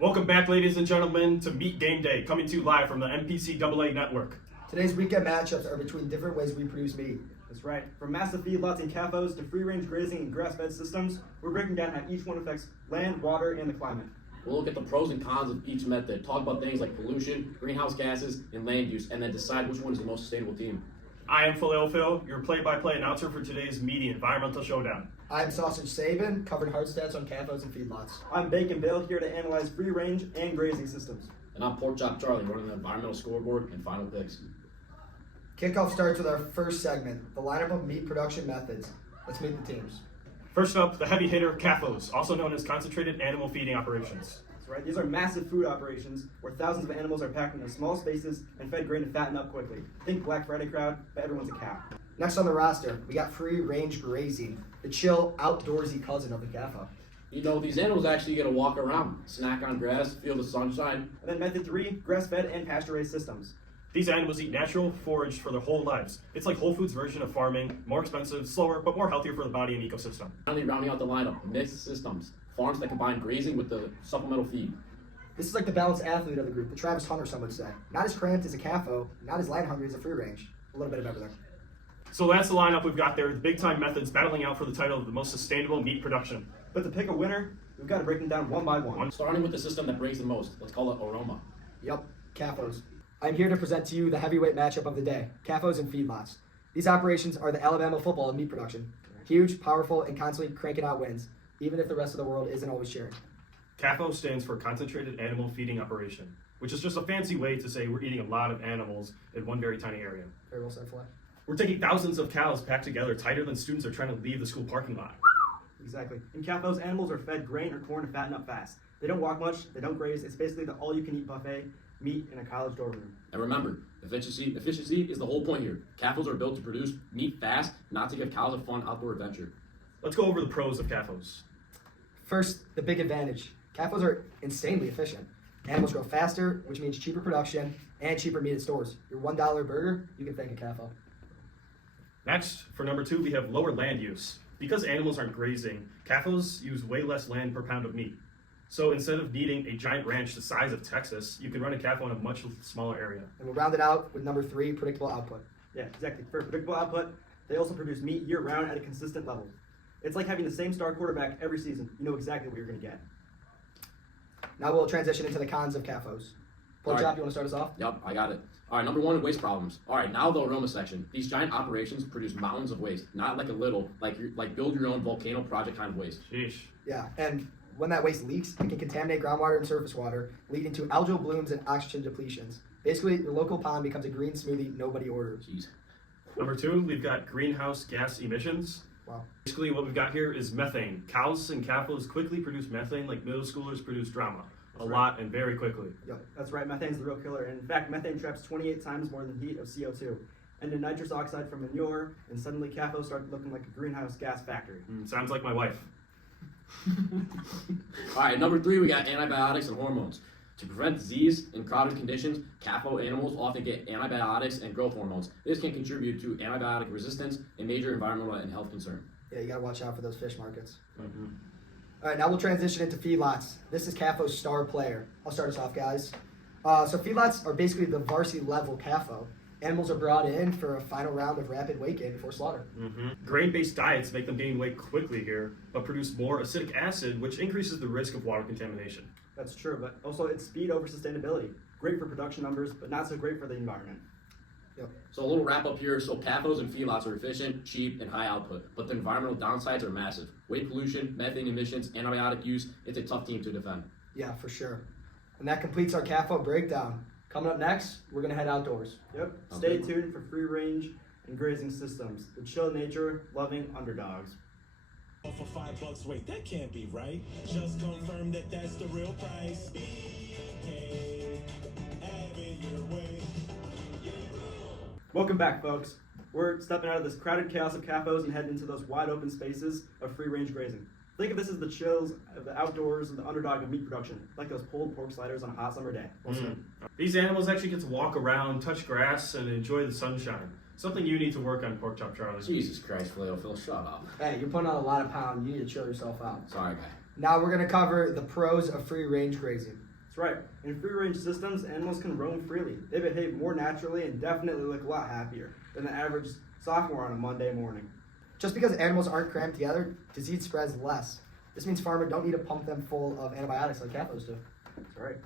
Welcome back, ladies and gentlemen, to Meat Game Day, coming to you live from the NPCAA network. Today's weekend matchups are between different ways we produce meat. That's right. From massive feedlots and CAFOs to free-range grazing and grass-fed systems, we're breaking down how each one affects land, water, and the climate. We'll look at the pros and cons of each method, talk about things like pollution, greenhouse gases, and land use, and then decide which one is the most sustainable team. I am Phil, your play-by-play announcer for today's meaty environmental showdown. I'm Sausage Saban, covering hard stats on CAFOs and feedlots. I'm Bacon Bill, here to analyze free-range and grazing systems. And I'm Pork Chop Charlie, running the environmental scoreboard and final picks. Kickoff starts with our first segment, the lineup of meat production methods. Let's meet the teams. First up, the heavy hitter CAFOs, also known as concentrated animal feeding operations. That's right. These are massive food operations where thousands of animals are packed into small spaces and fed grain to fatten up quickly. Think Black Friday crowd, but everyone's a cow. Next on the roster, we got free-range grazing, the chill, outdoorsy cousin of the CAFO. You know, these animals actually get to walk around, snack on grass, feel the sunshine. And then method 3, grass-fed and pasture-raised systems. These animals eat natural forage for their whole lives. It's like Whole Foods version of farming, more expensive, slower, but more healthier for the body and ecosystem. Finally, rounding out the lineup, mixed systems, farms that combine grazing with the supplemental feed. This is like the balanced athlete of the group, the Travis Hunter, some would say. Not as cramped as a CAFO, not as land hungry as a free-range. A little bit of everything. So that's the lineup we've got there, the big-time methods battling out for the title of the most sustainable meat production. But to pick a winner, we've got to break them down one by one. Starting with the system that brings the most, let's call it aroma. Yep, CAFOs. I'm here to present to you the heavyweight matchup of the day, CAFOs and feedlots. These operations are the Alabama football of meat production. Huge, powerful, and constantly cranking out wins, even if the rest of the world isn't always cheering. CAFO stands for Concentrated Animal Feeding Operation, which is just a fancy way to say we're eating a lot of animals in one very tiny area. Very well said, Fly. We're taking thousands of cows packed together tighter than students are trying to leave the school parking lot. Exactly. In CAFOs, animals are fed grain or corn to fatten up fast. They don't walk much, they don't graze. It's basically the all-you-can-eat buffet meat in a college dorm room. And remember, efficiency is the whole point here. CAFOs are built to produce meat fast, not to give cows a fun outdoor adventure. Let's go over the pros of CAFOs. First, the big advantage. CAFOs are insanely efficient. Animals grow faster, which means cheaper production and cheaper meat at stores. Your $1 burger, you can thank a CAFO. Next, for number 2, we have lower land use. Because animals aren't grazing, CAFOs use way less land per pound of meat. So instead of needing a giant ranch the size of Texas, you can run a CAFO in a much smaller area. And we'll round it out with number 3, predictable output. Yeah, exactly. For predictable output, they also produce meat year-round at a consistent level. It's like having the same star quarterback every season. You know exactly what you're going to get. Now we'll transition into the cons of CAFOs. Pork All right. Chop, you want to start us off? Yep, I got it. All right, number 1, waste problems. All right, now the aroma section. These giant operations produce mountains of waste, not like a little, like build your own volcano project kind of waste. Sheesh. Yeah, and when that waste leaks, it can contaminate groundwater and surface water, leading to algal blooms and oxygen depletions. Basically, your local pond becomes a green smoothie nobody orders. Jeez. Number 2, we've got greenhouse gas emissions. Wow. Basically, what we've got here is methane. Cows and CAFOs quickly produce methane like middle schoolers produce drama. A lot and very quickly. Yep. That's right, methane's the real killer. And in fact, methane traps 28 times more than the heat of CO2. And then nitrous oxide from manure, and suddenly CAFOs start looking like a greenhouse gas factory. Sounds like my wife. All right, number 3, we got antibiotics and hormones. To prevent disease in crowded conditions, CAFO animals often get antibiotics and growth hormones. This can contribute to antibiotic resistance, a major environmental and health concern. Yeah, you gotta watch out for those fish markets. Mm-hmm. All right, now we'll transition into feedlots. This is CAFO's star player. I'll start us off, guys. So feedlots are basically the varsity level CAFO. Animals are brought in for a final round of rapid weight gain before slaughter. Grain-based diets make them gain weight quickly here, but produce more acetic acid, which increases the risk of water contamination. That's true, but also it's speed over sustainability. Great for production numbers, but not so great for the environment. Yep. So a little wrap up here. So CAFOs and feedlots are efficient, cheap, and high output, but the environmental downsides are massive. Weight pollution, methane emissions, antibiotic use, it's a tough team to defend. Yeah, for sure. And that completes our CAFO breakdown. Coming up next, we're gonna head outdoors. Yep. Stay tuned for free range and grazing systems. The chill nature, loving underdogs. For $5, wait, that can't be right. Just confirm that that's the real price. BK, have it your way. Welcome back, folks. We're stepping out of this crowded chaos of CAFOs and heading into those wide open spaces of free range grazing. Think of this as the chills of the outdoors and the underdog of meat production, like those pulled pork sliders on a hot summer day. These animals actually get to walk around, touch grass, and enjoy the sunshine. Something you need to work on, Pork Chop Charlie. Jesus Christ, Phil, shut up. Hey, you're putting on a lot of pound. You need to chill yourself out. Sorry, guy. Now we're going to cover the pros of free-range grazing. That's right. In free-range systems, animals can roam freely. They behave more naturally and definitely look a lot happier than the average sophomore on a Monday morning. Just because animals aren't crammed together, disease spreads less. This means farmers don't need to pump them full of antibiotics like CAFOs do. That's right.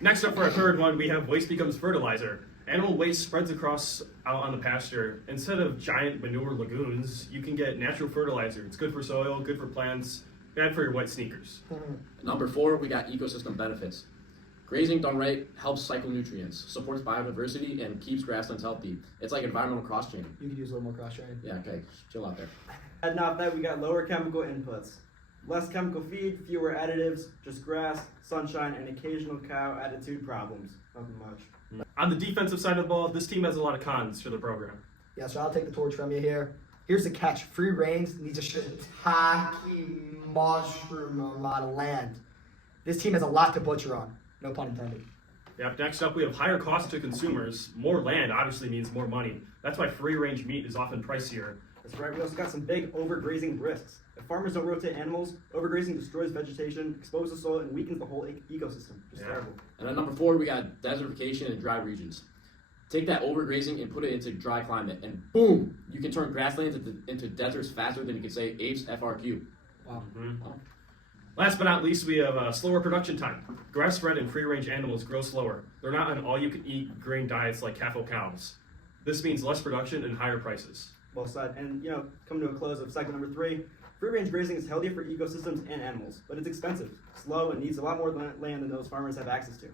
Next up for our third one, we have waste becomes fertilizer. Animal waste spreads across out on the pasture. Instead of giant manure lagoons, you can get natural fertilizer. It's good for soil, good for plants, bad for your wet sneakers. Number 4, we got ecosystem benefits. Grazing done right helps cycle nutrients, supports biodiversity, and keeps grasslands healthy. It's like environmental cross-training. You could use a little more cross-training. Yeah, okay, chill out there. Adding off that, we got lower chemical inputs. Less chemical feed, fewer additives, just grass, sunshine, and occasional cow attitude problems. Nothing much. On the defensive side of the ball, this team has a lot of cons for the program. Yeah, so I'll take the torch from you here. Here's the catch. Free range needs a shiitake mushroom amount of land. This team has a lot to butcher on. No pun intended. Yep, next up we have higher costs to consumers. More land obviously means more money. That's why free-range meat is often pricier. That's right. We also got some big overgrazing risks. If farmers don't rotate animals, overgrazing destroys vegetation, exposes the soil, and weakens the whole ecosystem. Just Yeah. terrible. And at number 4, we got desertification and dry regions. Take that overgrazing and put it into dry climate, and boom, you can turn grasslands into deserts faster than you can say APES FRQ. Wow. Last but not least, we have slower production time. Grass-fed and free-range animals grow slower. They're not on all-you-can-eat grain diets like CAFO cows. This means less production and higher prices. Well said. And, coming to a close of segment number 3, free-range grazing is healthier for ecosystems and animals, but it's expensive, slow, and needs a lot more land than those farmers have access to.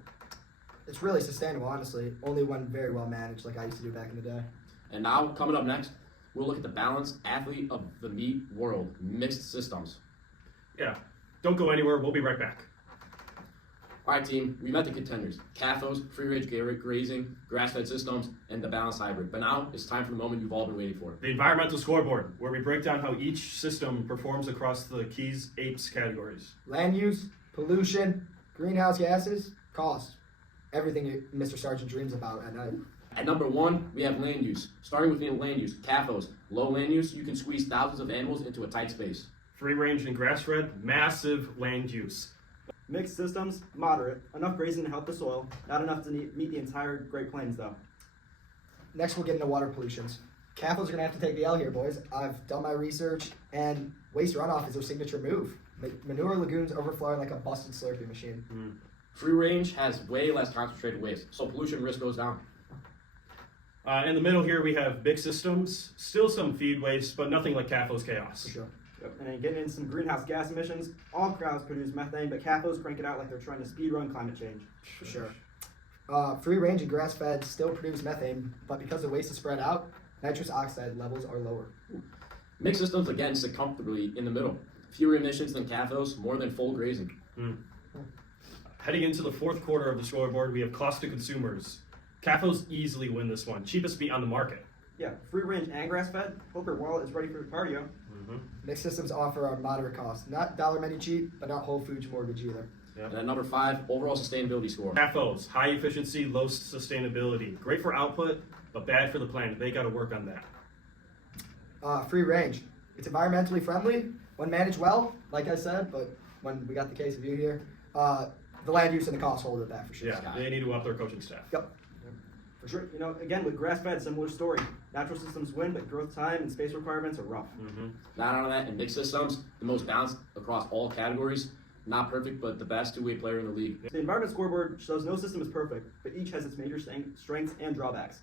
It's really sustainable, honestly, only when very well managed, like I used to do back in the day. And now, coming up next, we'll look at the balanced athlete of the meat world, mixed systems. Yeah, don't go anywhere. We'll be right back. All right, team, we met the contenders: CAFOs, free-range grazing, grass-fed systems, and the balanced hybrid. But now it's time for the moment you've all been waiting for. The environmental scoreboard, where we break down how each system performs across the Keys APES categories. Land use, pollution, greenhouse gases, cost. Everything Mr. Sargent dreams about at night. At number 1, we have land use. Starting with land use, CAFOs. Low land use, you can squeeze thousands of animals into a tight space. Free-range and grass-fed, massive land use. Mixed systems, moderate. Enough grazing to help the soil, not enough to meet the entire Great Plains, though. Next, we'll get into water pollutions. CAFOs are going to have to take the L here, boys. I've done my research, and waste runoff is their signature move. Manure lagoons overflowing like a busted Slurpee machine. Free range has way less concentrated waste, so pollution risk goes down. In the middle here, we have big systems. Still some feed waste, but nothing like CAFO's chaos. For sure. Yep. And then getting into some greenhouse gas emissions, all cows produce methane, but CAFOs crank it out like they're trying to speedrun climate change. For sure. Free range and grass fed still produce methane, but because the waste is spread out, nitrous oxide levels are lower. Mixed systems, again, sit comfortably in the middle. Fewer emissions than CAFOs, more than full grazing. Heading into the fourth quarter of the scoreboard, we have cost to consumers. CAFOs easily win this one. Cheapest meat on the market. Yeah, free range and grass fed. Hope your wallet is ready for cardio. Mixed systems offer a moderate cost. Not dollar menu cheap, but not Whole Foods mortgage either. And at number 5, overall sustainability score. CAFOs, high efficiency, low sustainability. Great for output, but bad for the planet. They got to work on that. Free range. It's environmentally friendly when managed well, like I said, but when we got the case of you here, the land use and the cost hold it back for sure. Yeah, they need to up their coaching staff. Yep. For sure. Again, with grass fed, similar story. Natural systems win, but growth time and space requirements are rough. Not only that, in mixed systems, the most balanced across all categories. Not perfect, but the best two-way player in the league. The environment scoreboard shows no system is perfect, but each has its major strengths and drawbacks.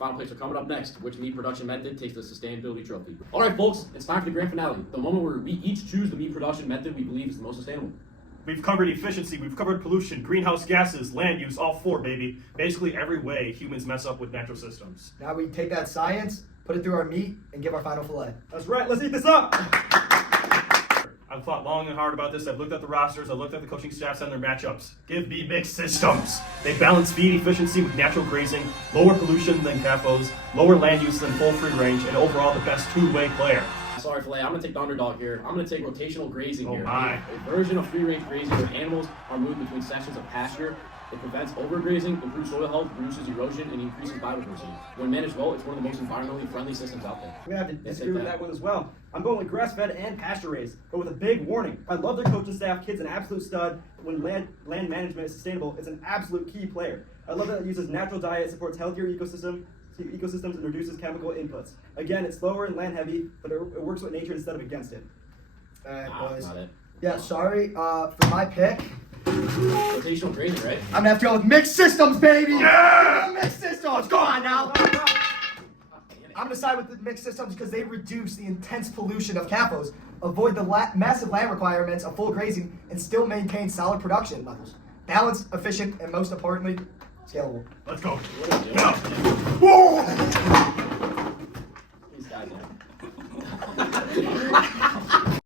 Final picks are coming up next. Which meat production method takes the sustainability trophy? All right, folks, it's time for the grand finale. The moment where we each choose the meat production method we believe is the most sustainable. We've covered efficiency, we've covered pollution, greenhouse gases, land use, all 4, baby. Basically every way humans mess up with natural systems. Now we take that science, put it through our meat, and give our final fillet. That's right, let's eat this up! I've thought long and hard about this. I've looked at the rosters, I've looked at the coaching staffs and their matchups. Give me mixed systems. They balance feed efficiency with natural grazing, lower pollution than CAFOs, lower land use than full free range, and overall the best two-way player. sorry, Filet. I'm going to take the underdog here. I'm going to take rotational grazing Oh here. my. A version of free-range grazing where animals are moved between sections of pasture. It prevents overgrazing, improves soil health, reduces erosion, and increases biodiversity. When managed well, it's one of the most environmentally friendly systems out there. I'm gonna have to Yes, disagree with take that one as well. I'm going with grass-fed and pasture-raised, but with a big warning. I love their coaching staff. Kid's an absolute stud. When land management is sustainable, it's an absolute key player. I love that it uses natural diet, supports healthier ecosystems, and reduces chemical inputs. Again, it's slower and land-heavy, but it works with nature instead of against it. Boys. Not it. Yeah, sorry. For my pick, Rotational grazing, right? I'm gonna have to go with mixed systems, baby. Yeah! Mixed systems. Go on now. God damn it. I'm gonna side with the mixed systems because they reduce the intense pollution of CAFOs, avoid the massive land requirements of full grazing, and still maintain solid production levels. Balanced, efficient, and most importantly, scalable. Let's go. What are you Go. doing? Whoa! These guys, man.